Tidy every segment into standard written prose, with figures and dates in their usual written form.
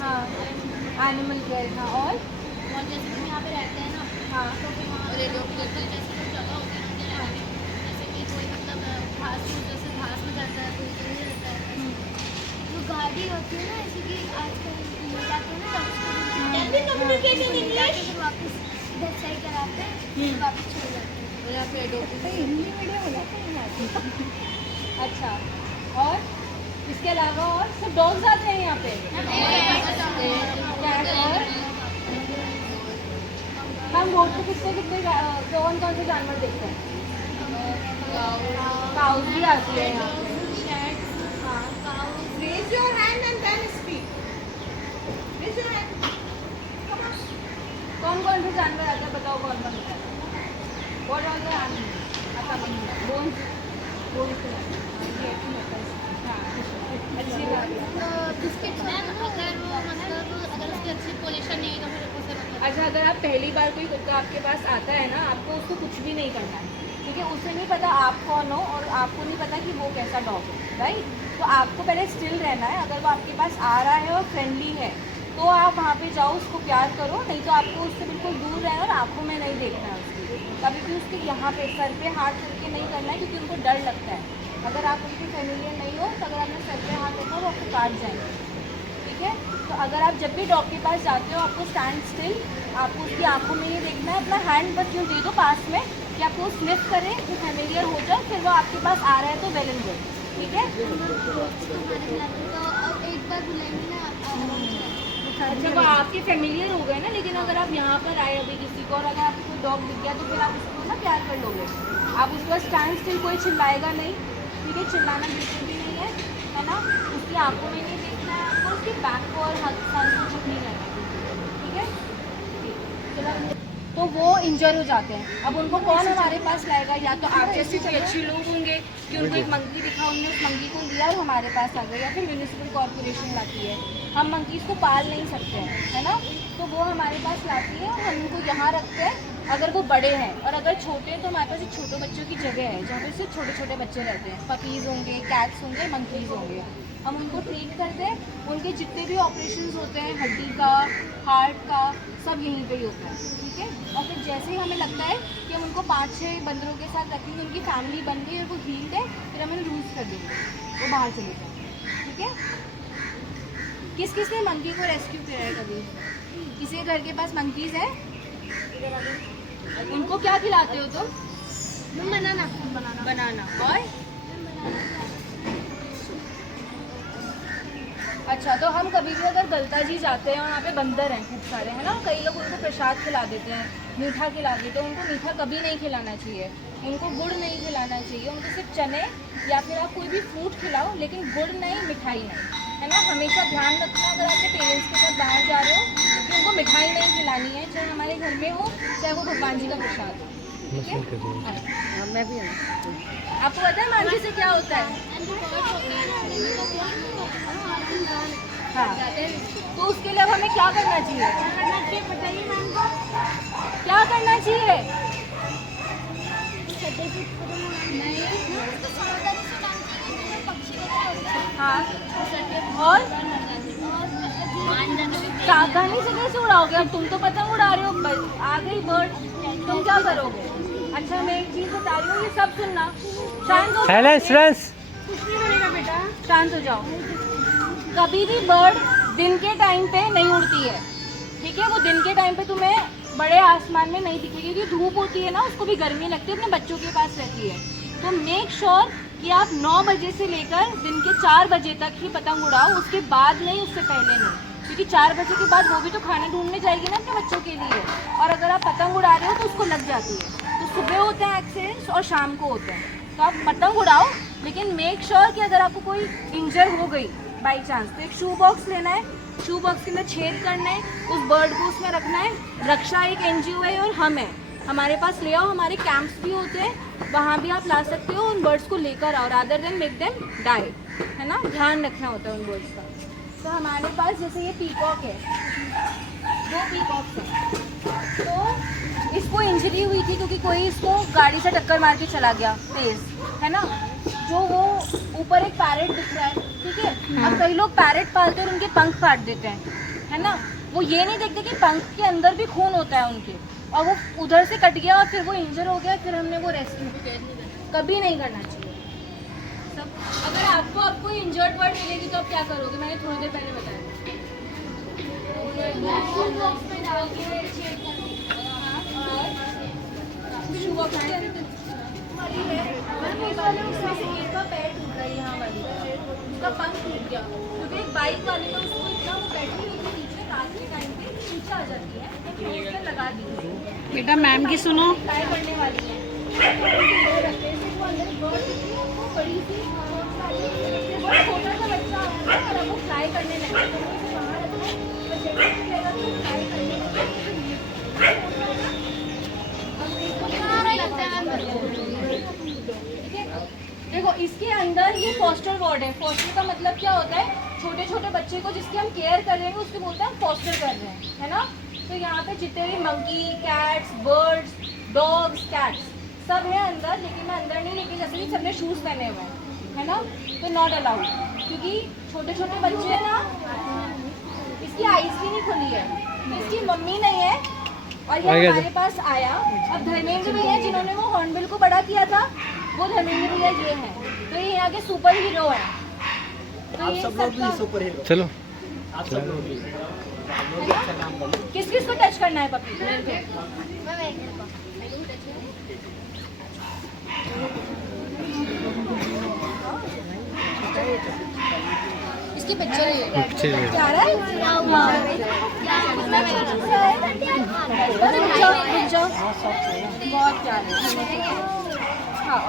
हाँ animal care. हाँ और जैसे हम यहाँ पे रहते हैं ना, हाँ तो फिर वहाँ पे लोकल जैसे कुछ जगह होती है उनके रहने की, जैसे कि कोई मतलब घास फूस जैसे घास में जाता है, कोई कहीं रहता है। वो गाड़ी होती है ना, जैसे कि आजकल ले जाते हैं ना कम्युनिकेशन इंग्लिश, फिर वापस इधर सही कराते हैं, फिर वापस छोड़ जाते हैं। यहाँ पे हिंदी मीडियम हो जाता है। अच्छा और इसके अलावा और सब डॉग्स आते हैं यहाँ पे? कैट और हम रोड पे कितने कितने कौन कौन से जानवर देखते हैं? काउस भी आती है यहाँ पे। हाँ Raise your hand and then speak. Raise your hand. कौन कौन से जानवर आते हैं बताओ, कौन कौन से? What all the animals? अच्छा बोन्स अच्छी बात है। तो बिस्किट मैम अगर वो मतलब अगर उसकी अच्छी पोजीशन नहीं है तो फिर उसे मतलब अच्छा अगर आप पहली बार कोई कुत्ता आपके पास आता है ना, आपको उसको कुछ भी नहीं करना है, ठीक है? उसे नहीं पता आप कौन हो और आपको नहीं पता कि वो कैसा डॉग है, राइट? तो आपको पहले स्टिल रहना है। अगर वो आपके पास आ रहा है और फ्रेंडली है तो आप वहाँ पे जाओ, उसको प्यार करो, नहीं तो आपको उससे बिल्कुल दूर रहना और आँखों में नहीं देखना है उसकी। कभी भी उसके यहाँ पे सर पे हाथ करके नहीं करना है, क्योंकि उनको डर लगता है। अगर आप उनकी फेमिलियर नहीं हो तो अगर आपने सर पे हाथ रखा वो आपको काट जाएंगे, ठीक है? तो अगर आप जब भी डॉग के पास जाते हो आपको स्टैंड स्टिल, आपको उसकी आंखों में ही देखना है, अपना हैंड बस यूँ दे दो पास में कि आपको स्निफ करे, वो फेमिलियर हो जाए, फिर वो आपके पास आ रहा है तो वेल एंड गुड, ठीक है? तो एक बार बुलाएंगे ना अच्छा वो आपके फेमिलियर हो गए ना, लेकिन अगर आप यहाँ पर आए अभी किसी को और अगर आपको कोई डॉग दिख गया तो फिर आप उसको ना प्यार कर लोगे। आप उसका स्टैंड स्टिल, कोई चिल्लाएगा नहीं, ठीक है? चिल्लाना बिल्कुल भी नहीं है ना? उसकी आंखों में नहीं देखना है आपको, उसकी बैक को और हाथ कुछ नहीं करना है, ठीक है? चलो तो वो इंजर हो जाते हैं, अब उनको कौन हमारे पास लाएगा? या तो आप जैसे कोई अच्छे लोग होंगे कि उनको एक मंकी दिखा, उन्होंने उस मंकी को लिया और हमारे पास आ गए, या फिर म्यूनिसिपल कॉर्पोरेशन लाती है। हम मंकीज़ को पाल नहीं सकते हैं, है ना? तो वो हमारे पास लाती है और हम उनको यहाँ रखते हैं अगर वो बड़े हैं, और अगर छोटे हैं तो हमारे पास एक छोटे बच्चों की जगह है जहाँ पे सिर्फ छोटे छोटे बच्चे रहते हैं। पपीज़ होंगे, कैट्स होंगे, मंकीज़ होंगे, हम उनको ट्रीट करते हैं। उनके जितने भी ऑपरेशंस होते हैं, हड्डी का, हार्ट का, सब यहीं पे ही होता है, ठीक है? और फिर जैसे ही हमें लगता है कि हम उनको 5-6 बंदरों के साथ रखेंगे, उनकी फैमिली बन गई और वो हील्ड है, फिर हम उन्हें लूज़ कर देंगे, वो बाहर चले जाए, ठीक है? किस किस ने मंकी को रेस्क्यू किया है कभी? किसी के घर के पास मंकीज़ है? उनको क्या खिलाते हो तुम? बनाना बनाना। और अच्छा तो हम कभी भी अगर गलता जी जाते हैं और वहाँ पे बंदर हैं खूब सारे, है ना? कई लोग उनको प्रसाद खिला देते हैं, मीठा खिला देते हैं। उनको मीठा कभी नहीं खिलाना चाहिए, उनको गुड़ नहीं खिलाना चाहिए, उनको सिर्फ चने या फिर आप कोई भी फ्रूट खिलाओ, लेकिन गुड़ नहीं, मिठाई नहीं, है ना? हमेशा ध्यान रखना अगर आपके पेरेंट्स के साथ बाहर जा रहे हो कि उनको मिठाई नहीं खिलानी है, चाहे हमारे घर में हो चाहे वो भगवान जी का प्रसाद हो, ठीक है? मैं भी आपको पता है मांझी से क्या होता है? हाँ तो उसके लिए अब हमें क्या करना चाहिए? बताइए मैम को क्या करना चाहिए? हाँ और कहानी से कैसे उड़ाओगे? अब तुम तो पतंग उड़ा रहे हो, आ गई बर्ड, तुम क्या करोगे? अच्छा मैं एक चीज बता रही हूँ, ये सब सुनना, शांत हो कुछ नहीं बनेगा बेटा। शांत हो जाओ। कभी भी बर्ड दिन के टाइम पे नहीं उड़ती है, ठीक है? वो दिन के टाइम पे तुम्हें बड़े आसमान में नहीं दिखेगी, क्योंकि धूप होती है ना, उसको भी गर्मी लगती है, अपने बच्चों के पास रहती है। तो मेक श्योर कि आप 9 बजे से लेकर दिन के 4 बजे तक ही पतंग उड़ाओ, उसके बाद नहीं, उससे पहले नहीं, क्योंकि 4 बजे के बाद वो भी तो खाना ढूंढने जाएगी ना अपने बच्चों के लिए, और अगर आप पतंग उड़ा रहे हो तो उसको लग जाती है। तो सुबह होते हैं एक्सीडेंट्स और शाम को होते हैं, तो आप पतंग उड़ाओ, लेकिन मेक श्योर कि अगर आपको कोई इंजर हो गई बाई चांस तो एक शू बॉक्स लेना है, शू बॉक्स के अंदर छेद करना है, उस बर्ड को उसमें रखना है। रक्षा एक NGO है और हम हैं, हमारे पास ले आओ, हमारे कैंप्स भी होते हैं, वहाँ भी आप ला सकते हो, उन बर्ड्स को लेकर आओ, rather than make them die, है ना? ध्यान रखना होता है उन बर्ड्स का। तो हमारे पास जैसे ये पीकॉक है, 2 पीकॉक्स हैं, तो इसको इंजरी हुई थी क्योंकि कोई इसको गाड़ी से टक्कर मार के चला गया तेज, है ना? जो वो ऊपर एक पैरेट दिख रहा है, ठीक है। अब कई लोग पैरेट पालते हैं और उनके पंख काट देते हैं, है ना। वो ये नहीं देखते कि पंख के अंदर भी खून होता है उनके, और वो उधर से कट गया और फिर वो इंजर हो गया, फिर हमने वो रेस्क्यू कभी नहीं करना चाहिए सब। अगर आपको अब कोई इंजर्ड बर्ड मिलेगी तो आप क्या करोगे? मैंने थोड़ी देर पहले बताया। उसका पंख टूट गया क्योंकि एक बाइक वाले ने उसको इतना वो बैठी हुई थी नीचे, रात के टाइम पे नीचे आ जाती है, तो उसने लगा दी। बेटा मैम की सुनो। फ्लाई करने वाली है, वो बड़ी सी बहुत छोटा सा बच्चा है और अब वो फ्लाई करने लगा, तो वो उसे बाहर रखा, तो जैसे ही मिलेगा तो फ्लाई करने लगा। देखो इसके अंदर ये फॉस्टर वार्ड है। फॉस्टर का मतलब क्या होता है? छोटे छोटे बच्चे को जिसकी हम केयर कर रहे हैं उसको बोलते हैं हम फॉस्टर कर रहे हैं, है ना। तो यहाँ पे जितने भी monkey, cats, birds, dogs, cats सब है अंदर, लेकिन मैं अंदर नहीं लेके जा सकती, सबने शूज़ पहने हुए हैं, है ना, तो नॉट अलाउड, क्योंकि छोटे छोटे बच्चे हैं ना। इसकी आइज़ भी नहीं खुली है, इसकी मम्मी नहीं है और ये हमारे पास आया। अब धर्मेंद्र भैया जिन्होंने वो हॉर्नबिल को बड़ा किया था, वो धर्मेंद्र भैया ये हैं, तो ये यहाँ के सुपर हीरो हैं। तो आप सब लोग भी सुपर हीरो। चलो आप सब लोग भी अच्छा काम कर लो। किस किस को टच करना है पप्पी? इसके बच्चे क्या रहा है? बहुत प्यारे। हाँ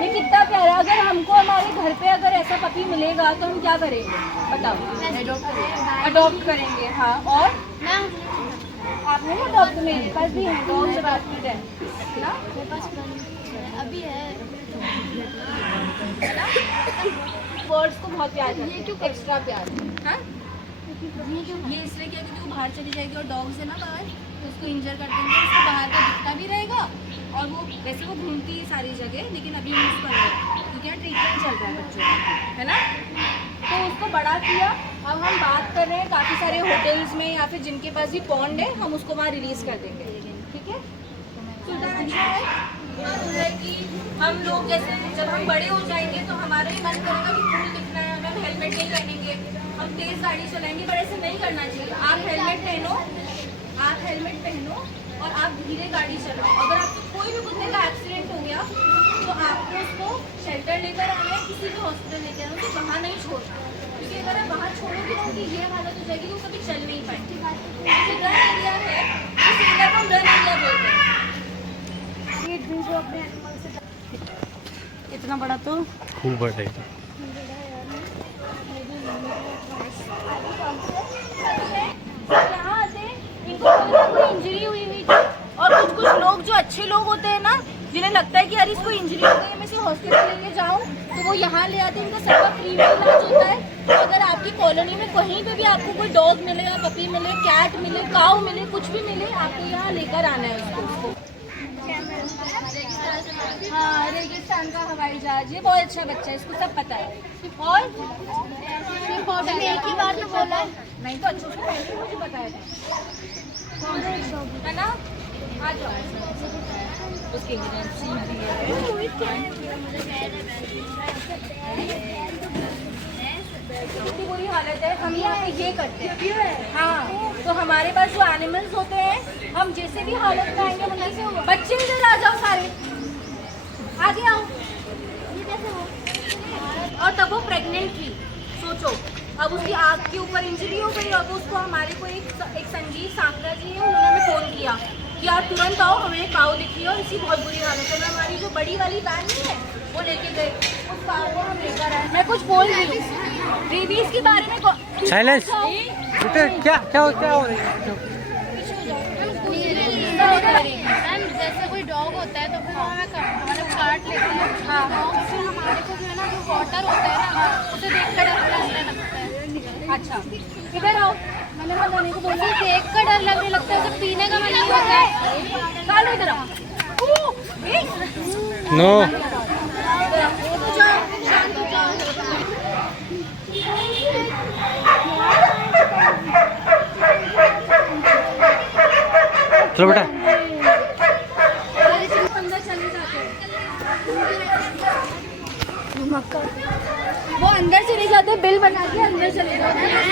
ये कितना प्यारा। अगर हमको हमारे घर पे अगर ऐसा पपी मिलेगा तो हम क्या करेंगे बताओ? अडॉप्ट करेंगे। हाँ, और आपने ना अडॉप्ट, मेरे पास भी है डॉग सेबास्टियन है ना, मेरे पास अभी है। बर्ड्स को बहुत प्यार करते हैं, एक्स्ट्रा प्यार। हाँ, ये इसलिए क्या, क्योंकि वो बाहर चली जाएगी और डॉग्स है ना बाहर, तो उसको इंजर कर देंगे, उसको बाहर का दिखता भी रहेगा और वो वैसे वो घूमती है सारी जगह, लेकिन अभी हम उसको अंदर क्योंकि यहाँ ट्रीटमेंट चल रहा है बच्चों का, है ना। तो उसको बड़ा किया। अब हम बात कर रहे हैं काफ़ी सारे होटल्स में या फिर जिनके पास भी पॉन्ड है, हम उसको वहाँ रिलीज़ कर देंगे, ठीक है। सुधा अच्छा है कि हम लोग जैसे जब हम बड़े हो जाएंगे तो हमारा भी मन करेगा कि फूल दिखना है, हम हेलमेट नहीं पहनेंगे, हम तेज़ गाड़ी चलाएंगे, पर ऐसे नहीं करना चाहिए। आप हेलमेट पहनो और आप धीरे गाड़ी चलाओ। अगर आपको कोई भी कुत्ते का एक्सीडेंट हो गया तो आपको उसको शेल्टर लेकर आना है, किसी भी हॉस्पिटल लेकर आना, तो वहाँ नहीं छोड़ना, क्योंकि अगर आप वहाँ छोड़ोगे तो उनकी ये हालत हो जाएगी, वो कभी चल नहीं पाएंगे। जैसे रन एरिया है, इस एरिया को हम रन एरिया बोलते हैं। ये जो अपने एनिमल से इतना बड़ा तो खूब बड़ा है। यहाँ आते इनको कोई इंजरी हुई थी, और कुछ लोग जो अच्छे लोग होते हैं ना, जिन्हें लगता है कि यार इसको इंजरी हो गई, मैं इसे हॉस्पिटल लेके जाऊँ, तो वो यहाँ ले आते हैं। इनका सबका फ्री में इलाज होता है। तो अगर आपकी कॉलोनी में कहीं पे भी आपको कोई डॉग मिले या पपी मिले, कैट मिले, काऊ मिले, कुछ भी मिले, आपको यहाँ लेकर आना है उसको। हाँ, रेगिस्तान का हवाई जहाज, ये बहुत अच्छा बच्चा है, इसको सब पता है। और एक ही बार तो बोला है। नहीं तो अच्छे से पहले मुझे बताया था, है ना। आ जाओ, उसकी इतनी बुरी हालत है। हम यहाँ पे ये करते हैं, हाँ, तो हमारे पास जो एनिमल्स होते हैं, हम जैसे भी हालत में आएंगे, मतलब से बच्चे इधर आ जाओ, सारे आगे आओ। और तब वो प्रेग्नेंट थी, सोचो, अब उसकी आँख के ऊपर इंजरी हो गई। अब उसको हमारे को एक संजीव सांकरा जी है, उन्होंने हमें फ़ोन किया कि आप तुरंत आओ, हमें काऊ दिखी है और इसकी बहुत बुरी हालत है। हमारी जो बड़ी वाली वैन नहीं है, वो लेके गए, उस काऊ को हम लेकर आए। मैं कुछ बोल रही हूँ रेबीज के बारे में। साइलेंस। क्या हो रहा है? जैसे कोई डॉग होता है तो फिर हमें मतलब काट लेते हैं। हाँ, फिर हमारे को जो है ना, जो वाटर होता है ना, उसे देख कर डर लगने लगता है। अच्छा, इधर आओ, मैंने बताने को बोला। देख कर डर लगने लगता है, उसे पीने का मन नहीं होता है। कालो इधर आओ। नो शांत हो जाओ। चलो बेटा अंदर चले जाते हैं, वो अंदर चले जाते हैं, बिल बना के अंदर चले जाते हैं।